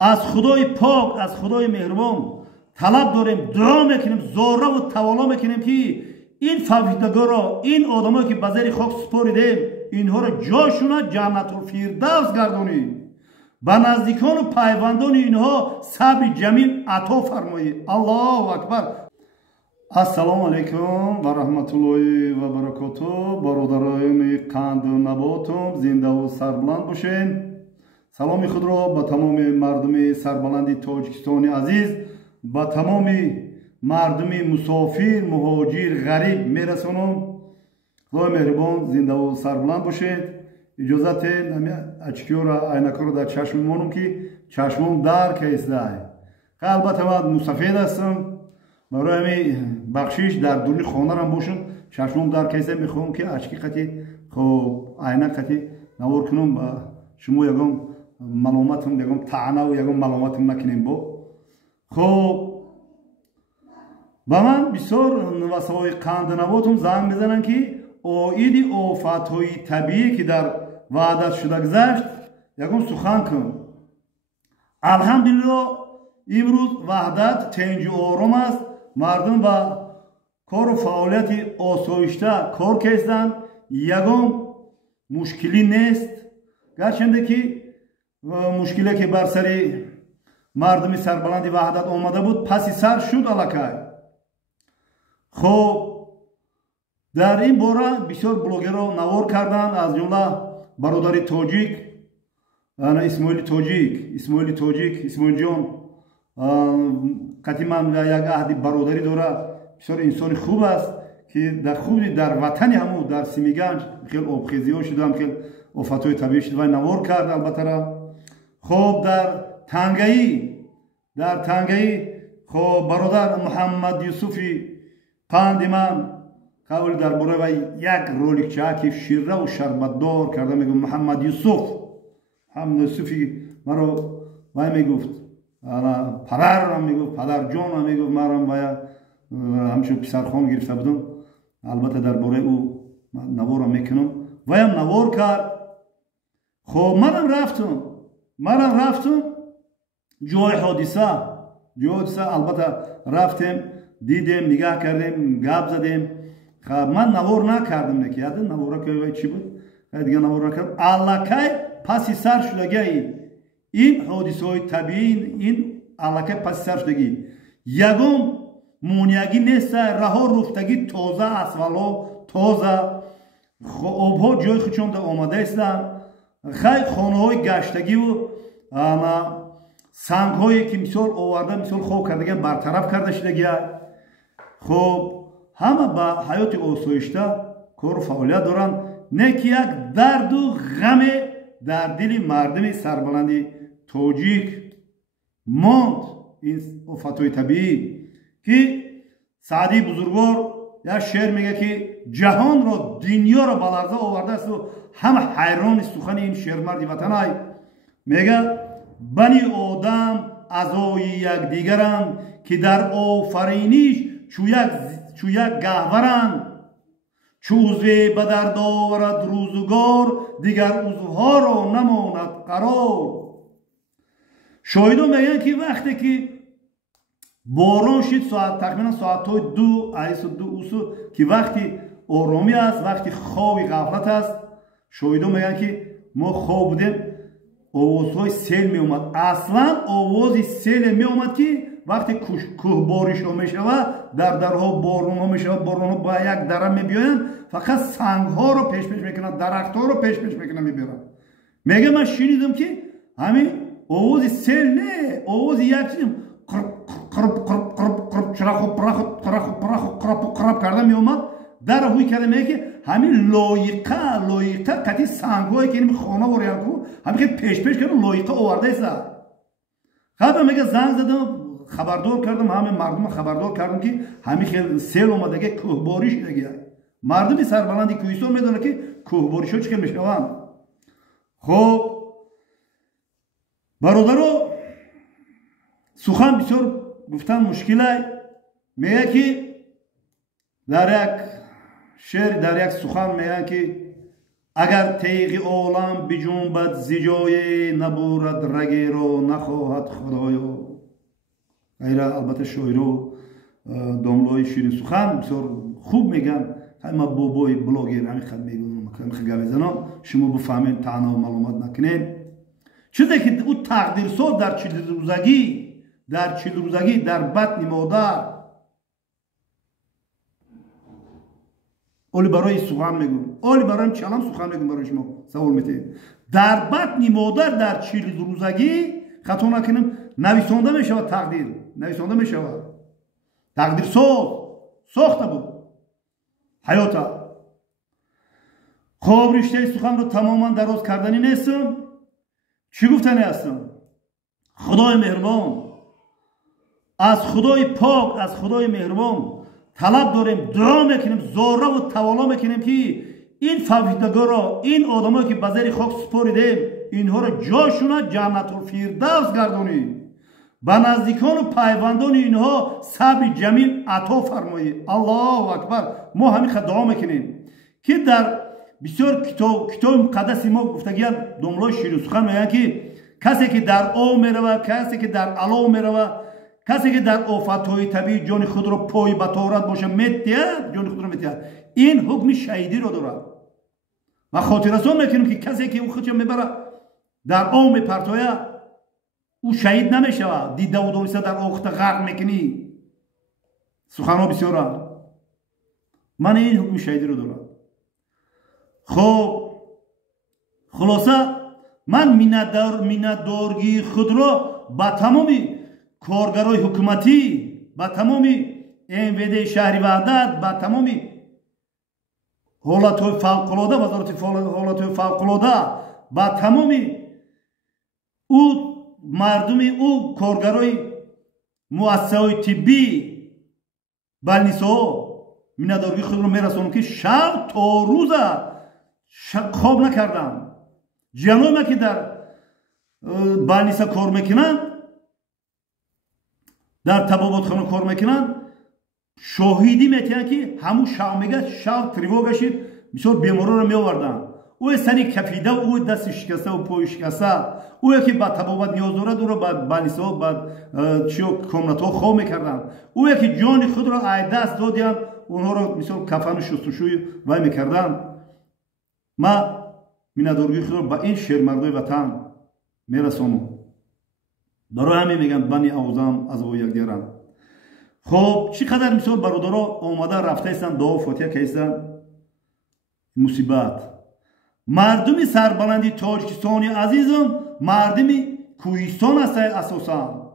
از خدای پاک، از خدای مهربان طلب داریم، دعا میکنیم، زاره و توالا میکنیم که این فویدگا را، این آدمایی که به زیر خاک سپاریدیم، اینها را جاشون جنت الفردوس گردانی. به نزدیکان و پیوندان اینها صبر جمیل عطا فرمایی. الله اکبر. السلام علیکم و رحمت الله و برکاته. برادران قند و نباتم زنده و سربلند باشین. سلام خود را به تمام مردم سربلند تاجیکستان عزیز، به تمام مردم مسافر، مهاجر، غریب میرسانم. خدای مهربان زنده و سربلند باشید. اجازت اچکیو را عینکا را در چشم مانم که چشمم در کیسته. البته من مسافر هستم، برای بخشش در دورنی خانه را باشم. چشمم در کیسته میخوام که اچکی قطعی خب عینک قطعی نوار کنم با شما یکم ملامتم، یکم طعنه و یکم ملامتم نکنیم. با خب با من بسیار نوسوای قند نباتم زنگ بزنن که اوید آفت‌های طبیعی که در وعدت شده گذشت یکم سخن کن. الحمدلله امروز وحدت تنج و آرام است. مردم و کار و فعالیت آسایشته کار کردند. یکم مشکلی نیست، گرچنده که مشکلی که بر سر مردم سربلند وحدت آمده بود پسی سر شد الکی. خب در این باره بسیار بلوگرها نوار کردند، از جمله برادر تاجیک اسماعیل تاجیک، اسماعیل جان قطعی من یک عهد برادری داره. بسیار انسان خوب است که در وطن همو در سیمیگنج خیلی آبخیزی ها شده، خیلی آفت‌های طبیعی شده و نوار کرد. البته خب در تنگایی خب برادر محمد یوسفی قند من قول در باره و یک رولیکچه که شیره و شربتدار کرده. میگم محمد یوسفی مرا وای میگفت پدر هم میگفت، پدر جان هم میگفت. مرا و همچون پسرخوان گرفته بودم. البته در باره او نوار میکنم و هم نوار کرد. خب منم رفتم جای حادثه البته رفتیم، دیدیم، نگاه کردیم، گپ زدیم. خب من نوار نکردم، نکردم نوار که چی بود دیگه نوار نکردم. الکی پسی سر شدگی این حادثه های طبیعی، این الکی پسی سر شدگی یکم مونیگی نیست. راه رفتگی تازه، اسفلا تازه، آبها جای خودشون در آمده هستند. خیلی خانه های گشتگی و سنگ هایی که مثال آورده، مثال خواب کردگی برطرف کرده شدگی. خب همه با حیات آسایشته کار و فعالیت دارند. نه که یک درد و غم در دل مردم سربلند تاجیک ماند. این آفت‌های طبیعی که سعدی بزرگوار یک شعر میگه که جهان را، دنیا را به لرزه آورده است و همه حیران سخن این شعرمرد وطنای. میگه بنی آدم اعضای یکدیگرند که در آفرینش چو یک گهورند. چو عضو به درد آورد روزگار، دیگر عضوها را نماند قرار. شاهدان میگن که وقتی که باران شد تقریبا ساعت 2 که وقتی آرامی است، وقتی خواب غفلت است، شاهدان میگن که ما خواب بودیم، آوازهای سیل می اومد. اصلا آواز سیل می اومد که وقتی کوه بارش ها می شود، درها بارون ها می شود، بارون ها با یک دره می بیاین، فقط سنگ ها رو پیش میکنن، درخت ها رو پیش میکنن می بیارن. میگه من شنیدم که همین آواز سیل نه، آواز یک چیز قرب کرده می اومد. در هوی کرده میگه که همین لایقه قطعی سنگ هایی که این خانه و ریانکو همین که پیش کرده لایقه آورده است. خب میگه زنگ زدم خبردار کردم، همه مردم خبردار کردم که همین که سیل اومده که کوهباری شده. مردم سربلند کوهستان میدونه که کوهباری شد چه میشوند. خب برادرو سخن بسیار گفتن مشکله. میگه که در یک شعر، در یک سخن میگن که اگر تیغ عالم بجنبد ز جای نبرد رگ را نخواهد خدایا. غیر البته شاعر و داملای شیرین سخن بسیار خوب میگن. همه بابای بلاگر همین خط میگن میخوام شما بفهمید تعنا و معلومات نکنید. چیزی که او تقدیر ساز در 40 روزگی در بطن مادر اولی برای سخن میگم، اولی برای چلم سخن میگم برای شما سوال میتید. در بطن مادر در 40 روزگی خطا نکنیم نویسنده میشود، تقدیر نویسنده میشود. تقدیر ساخته بود حیاتا. خب رشته سخن رو تماما دراز کردنی نیستم. چی گفتنی هستم؟ خدای مهربان، از خدای پاک، از خدای مهربان طلب داریم، دعا میکنیم، زاره و توالا میکنیم که این فوتیدگان را، این آدمایی که به زیر خاک سپاریدیم، اینها را جاشون جنت الفردوس گردانی. به نزدیکان و پیوندان اینها صبر جمیل عطا فرمایی. الله اکبر. ما همین دعا میکنیم که در بسیار کتاب مقدس ما گفتگیان داملای شیرین سخن میگن که کسی که در آب میروه، کسی که در علا میروه، کسی که در آفتهای طبیعی جان خود را پای بطارت باشه میتید، جان خود را میتید. این حکم شهیدی را دارد. و خاطررسان میکنیم که کسی که او خودش میبره در آب میپرتاید او شهید نمیشه. دیده و دانسته در آخت غرق میکنی. سخنها بسیاره. من این حکم شهیدی رو دارم. خب خلاصه من مینتدارگی خود را به تمامی کارگرای حکومتی، به تمامی MVD شهری وحدت، به تمامی حالتهای فوق‌العاده، وزارت حالتهای فوق‌العاده، به تمامی او مردمی، او کارگرای مؤسسه‌های طبی بلنیسا مینتدارگی خود را میرسونم که شب تا روز خواب نکردم. جنوبی که در بلنیسا کار میکنن، در طبابات خانه کار میکنن، شاهدی میتونن که همون شب میگه شب تریوا گشید بسیار بیمارا رو میآوردن. او سری کپیده، او دست شکسته و پای شکسته، او که با طبابت نیاز دارد او را با بلنیسا با کامنت‌ها خواب میکردن. او که جان خود را از دست دادن، اونها را مثلا کفن و شستشوی وای میکردن. ما مینتدارگی خود را با این شیرمردای وطن میرسونم. برای همین میگن بنی آدم از او یکدیگرند. خب چقدر مثال برادرها آمده رفته هستند، دعا فاتحه کردن. مصیبت مردم سربلندی تاجیکستانی عزیزم، مردم کوهستان است اساسا.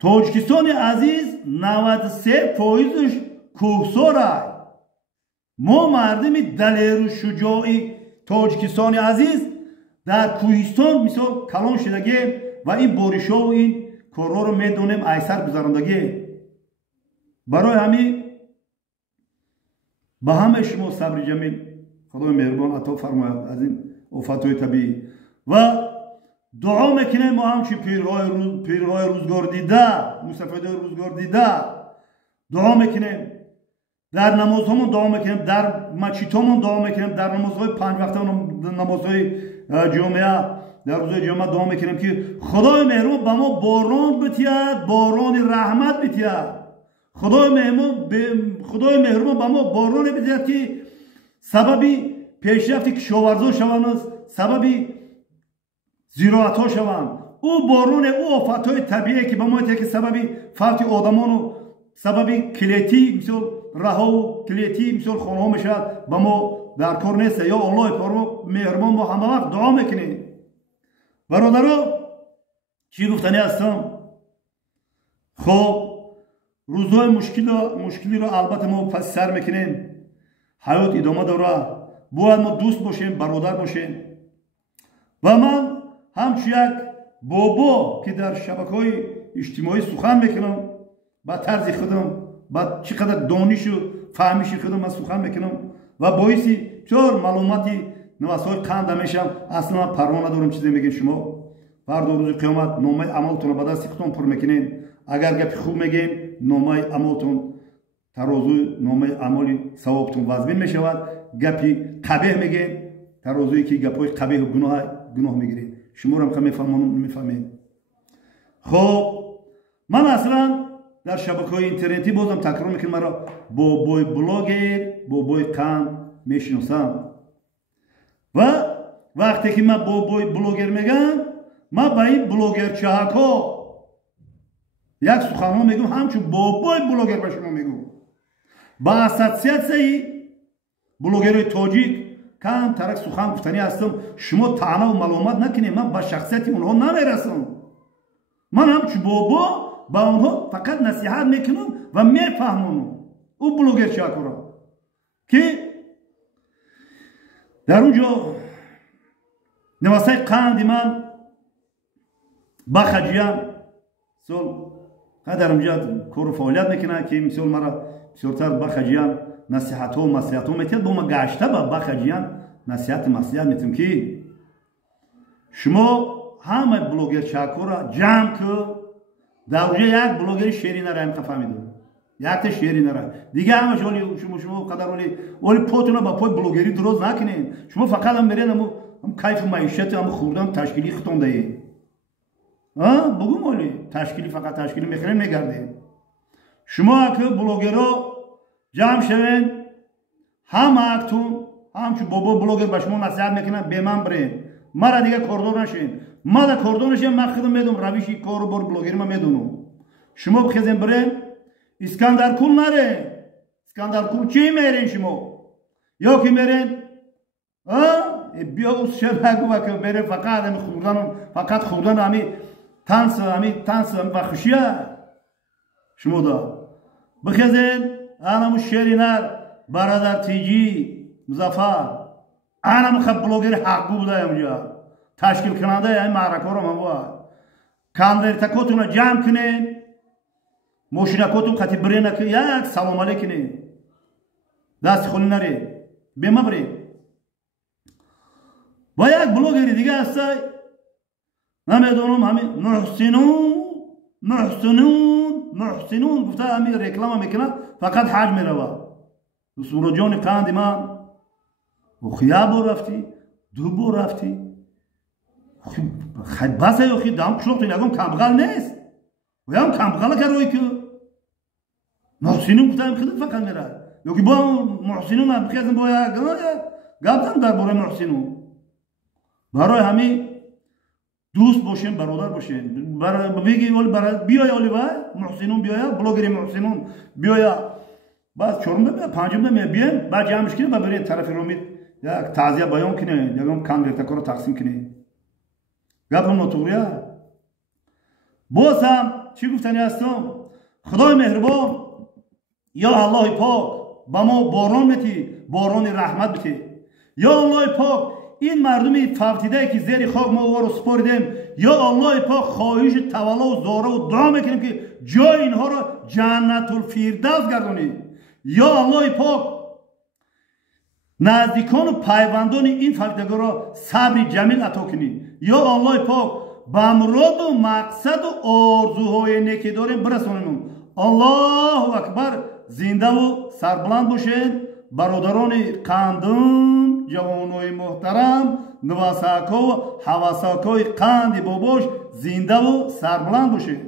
تاجیکستان عزیز 93% کوهساره. ما مردم دلیر و شجاعی تاجیکستان عزیز در کوهستان مثال کلان شدگی و این بارش‌ها و این کارها رو میدونیم ایسر گذراندگی. برای همین به همه شما صبر جمیل خدای مهربان عطا فرماید از این آفت‌های طبیعی. و دعا میکنیم ما همچی پیرهای روزگار دیده، مستفیدهای روزگار دیده دعا میکنیم. در نمازهامون دعا میکنیم، در مسجدهامون دعا میکنیم، در نمازهای 5 وقته نمازهای جمعه، در روزهای جمعه دعا میکنیم که خدای مهربان به ما باران بتید، باران رحمت بتید. خدای مهربان به ما باران بتید که سببی پیشرفت کشاورزان شوند، سببی زراعت ها شوند. او باران، او آفت‌های طبیعی که به ما که سببی فوت آدمان و سببی کلیتی مثل رها و کلیتی مثل خانه ها میشد، به ما در کار نیست. یا الله مهربان ما همه وقت دعا میکنیم. برادرها چی گفتنی هستم؟ خب روزهای مشکلی رو البته ما پس سر میکنیم. حیات ادامه داره. باید ما دوست باشیم، برادر باشیم. و من همچون یک بابا که در شبکه‌های اجتماعی سخن میکنم، با طرز خودم، با چقدر دانش و فهمیش خودم من سخن میکنم و باعثی چور معلوماتی نوسای قند میشم. اصلا من پروا ندارم چیزی میگین شما. فردا روز قیامت نامه عملتون رو به دست خودتون پر میکنین. اگر گپ خوب میگین نامه عملتون ترازو نامه عملی ثوابتون وزن میشود. гапи қабеҳ мегӯед, тарозуе ки гапҳои қабеҳу гуноҳ мегиред. шуморо ҳам мефаҳмед. хоб ман аслан дар шабакаҳои интернетӣ бозам такрор мекунам, маро бобои блогер, бобои қанд мешиносам. ва вақте ки ман бобои блогер мегӯям, ман ба ин блогерчаҳакҳо як суханҳо мегӯям, ҳамчун бобои блогер ба шумо мегӯям. ба ассотсиатсияи блогерои тоҷик кам тарак сухан гуфтанӣ ҳастам. шумо таънаву маломат накунед, ман ба шахсияти онҳо намерасам. ман ҳамчун бобо ба онҳо фақат насиҳат мекунам ва мефаҳмонам ӯ блогерчаҳакҳоро ки дар он ҷо навасаи қанди ман бахаҷиям мисол дар онҷо кору фаъолият мекунам ки мисол мара бисёртар бахаҷиям насиҳатҳо маслиҳатҳо метиҳад. бо ма гашта ба бахаҷиям насиҳати маслиҳат метиҳам ки шумо ҳамаи блогерчаҳакҳоро ҷамъ кӯ. дар онҷо як блогери шеринара ҳам фаҳмидам, якта шеринара дига ҳамаш шумо қадар оли потуна ба пои блогерӣ дуроз накунед. шумо фақат ҳам меред кайфу маишати ҳам хӯрдан ташкилӣ хитон даед. бугум оли ташкилӣ фақат ташкилӣ мехӯред мегардед. шумо аку блогерҳо ҷамъ шавед, ҳамаактун ҳамчун бобо блогер ба шумо насиҳат мекунад, беман биред, мара дига кордор нашед. мада кордор нашед, ман худам медонам равиши кору бори блогерӣ ман медонам. шумо бихезен биред искандаркул наред. искандаркул чӣ мерен шумо? ё ки мерен биё усша нагӯ берен фақат ҳами хӯрдан, фақат хӯрдан ҳами танс ва хушия. шумо да бихезен анаmu шеринар бародар тиҷӣ музаффар анаmu ха блогери ҳақгӯ буда онҷа ташкилкунандаи ҳамин маъракаҳоро ман бо конвертакотуна ҷамъ кунед, мошинакотун қати бирена ки як салом алей кунед, дасти холӣ наред, бема биред. ба як блогери дига ҳастай намедонам ҳамин муҳсинун гуфта ҳамин реклама мекунад, фақат ҳаҷ меравад. дӯстмуроҷони қанди ман охия бор рафтӣ, ду бор рафтӣ, баса ёхи дам қишлоқтин ягон камбағал нест, ягон камбағала карои ку муҳсинун гуфта ҳамин хидат фақат мерад. ёки бо муҳсинун бихезем бо як гап зан дар бораи муҳсинун. барои ҳамин дӯст бошем, бародар бошем. биёя олива муҳсинун биёя, блогери муҳсинун биёя, баъд чорумда бия, панҷумда мия бием, баъд ҷамъш кунем ба берем тарафи ромид як таъзия баён кунем, ягон конвертакҳоро тақсим кунем. гапам нотуғрия. боз ҳам чӣ гуфтанӣ ҳастам? худои меҳрубон, ё аллоҳи пок ба мо борон метӣ, борони раҳмат битӣ. ё аллоҳи пок ин мардуми фавтидае ки зери хок мо оро супоридем, ё аллоҳи пок хоҳиши таваллу зору дуо мекунем ки ҷои инҳоро ҷаннатулфирдавс гардонӣ. ё аллоҳи пок наздикону пайвандони ин фавтидагоро сабри ҷамил ато кунӣ. ё аллоҳи пок ба муроду мақсаду орзуҳои неки дорем бирасонем. аллоҳу акбар. зиндаву сарбуланд бошед бародарони қандум, ҷавонои муҳтарам, нувасакҳо ва ҳавасакҳои қанди бобош зиндаву сарбуланд бошед.